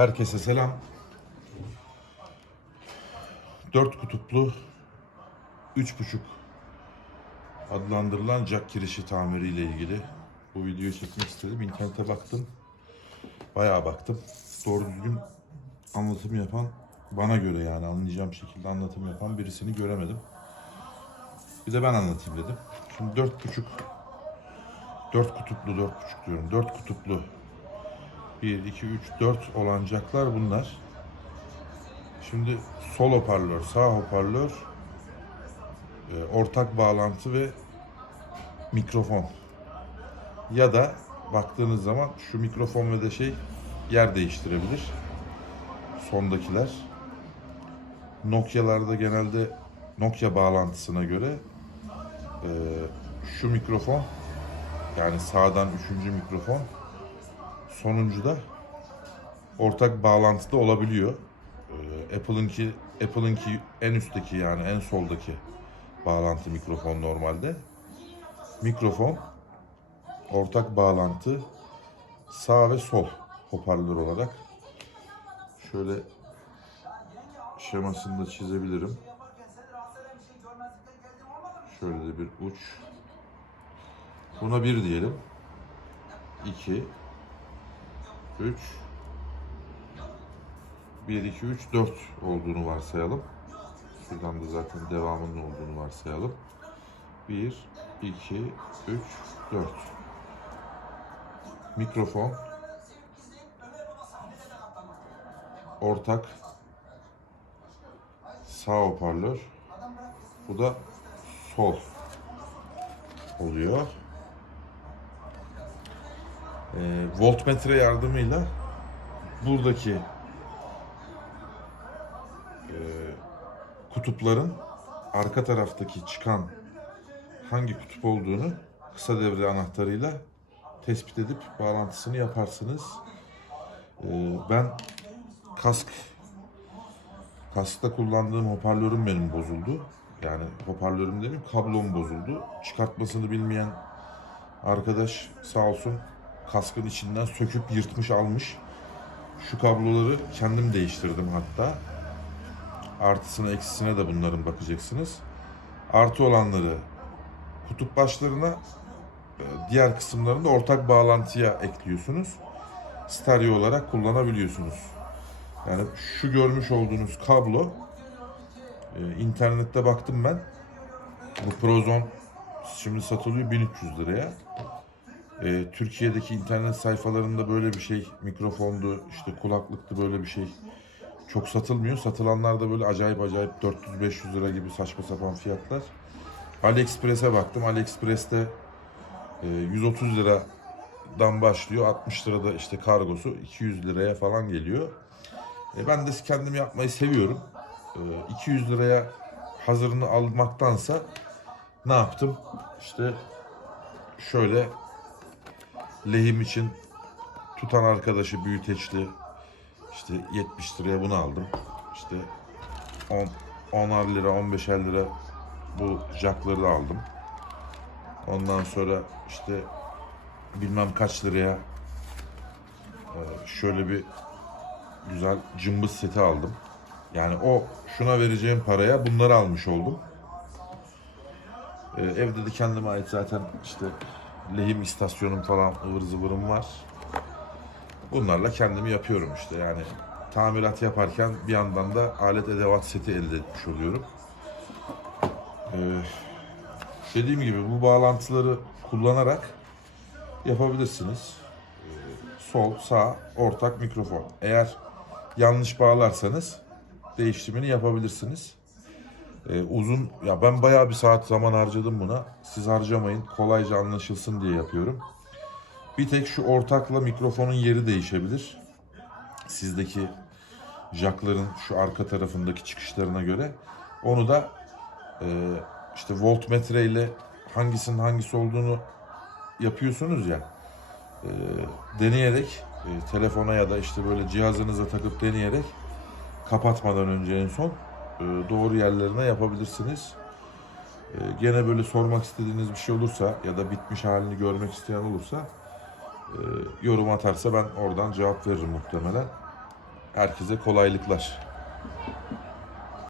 Herkese selam. Dört kutuplu, üç buçuk adlandırılan jack girişi tamiriyle ilgili bu videoyu çekmek istedim. İnternete baktım. Bayağı baktım. Doğru düzgün anlatım yapan, bana göre yani anlayacağım şekilde anlatım yapan birisini göremedim. Bir de ben anlatayım dedim. Şimdi dört buçuk, dört kutuplu, dört buçuk diyorum. Dört kutuplu 1, 2, 3, 4 olan jacklar bunlar. Şimdi sol hoparlör, sağ hoparlör, e, ortak bağlantı ve mikrofon. Ya da baktığınız zaman şu mikrofon ve de şey yer değiştirebilir. Sondakiler. Nokia'larda genelde Nokia bağlantısına göre e, şu mikrofon yani sağdan üçüncü mikrofon sonuncuda ortak bağlantıda olabiliyor. Ee, Apple'ınki Apple'ınki en üstteki yani en soldaki bağlantı mikrofon normalde. Mikrofon ortak bağlantı sağ ve sol hoparlör olarak şöyle şemasını da çizebilirim. Şöyle de bir uç. Buna bir diyelim. 2 3 1 2 3 4 olduğunu varsayalım. Şuradan da zaten devamının olduğunu varsayalım. 1 2 3 4 Mikrofon ortak sağ hoparlör bu da sol oluyor. E, voltmetre yardımıyla buradaki e, kutupların arka taraftaki çıkan hangi kutup olduğunu kısa devre anahtarıyla tespit edip bağlantısını yaparsınız. E, ben kask kaskta kullandığım hoparlörüm benim bozuldu. Yani hoparlörüm demeyeyim kablom bozuldu. Çıkartmasını bilmeyen arkadaş sağ olsun kaskın içinden söküp yırtmış almış. Şu kabloları kendim değiştirdim hatta. Artısına eksisine de bunların bakacaksınız. Artı olanları kutup başlarına e, diğer kısımlarını da ortak bağlantıya ekliyorsunuz. Stereo olarak kullanabiliyorsunuz. Yani şu görmüş olduğunuz kablo e, internette baktım ben. Bu Prozon şimdi satılıyor 1300 liraya. Ee, Türkiye'deki internet sayfalarında böyle bir şey mikrofondu işte kulaklıktı böyle bir şey çok satılmıyor. Satılanlar da böyle acayip acayip 400-500 lira gibi saçma sapan fiyatlar. AliExpress'e baktım. AliExpress'te e, 130 liradan başlıyor. 60 lirada işte kargosu 200 liraya falan geliyor. E, ben de kendim yapmayı seviyorum. E, 200 liraya hazırını almaktansa ne yaptım? İşte şöyle lehim için tutan arkadaşı büyüteçli işte 70 liraya bunu aldım. İşte 10 10'ar lira 15'er lira bu jackları da aldım. Ondan sonra işte bilmem kaç liraya e, şöyle bir güzel cımbız seti aldım. Yani o şuna vereceğim paraya bunları almış oldum. E, evde de kendime ait zaten işte lehim istasyonum falan ıvır zıvırım var. Bunlarla kendimi yapıyorum işte yani tamirat yaparken bir yandan da alet edevat seti elde etmiş oluyorum. Ee, dediğim gibi bu bağlantıları kullanarak yapabilirsiniz. Ee, sol, sağ, ortak mikrofon. Eğer yanlış bağlarsanız değiştimini yapabilirsiniz. Ee, uzun ya ben bayağı bir saat zaman harcadım buna. Siz harcamayın. Kolayca anlaşılsın diye yapıyorum. Bir tek şu ortakla mikrofonun yeri değişebilir. Sizdeki jackların şu arka tarafındaki çıkışlarına göre. Onu da e, işte voltmetre ile hangisinin hangisi olduğunu yapıyorsunuz ya. E, deneyerek e, telefona ya da işte böyle cihazınıza takıp deneyerek kapatmadan önce en son doğru yerlerine yapabilirsiniz. E, gene böyle sormak istediğiniz bir şey olursa ya da bitmiş halini görmek isteyen olursa e, yorum atarsa ben oradan cevap veririm muhtemelen. Herkese kolaylıklar.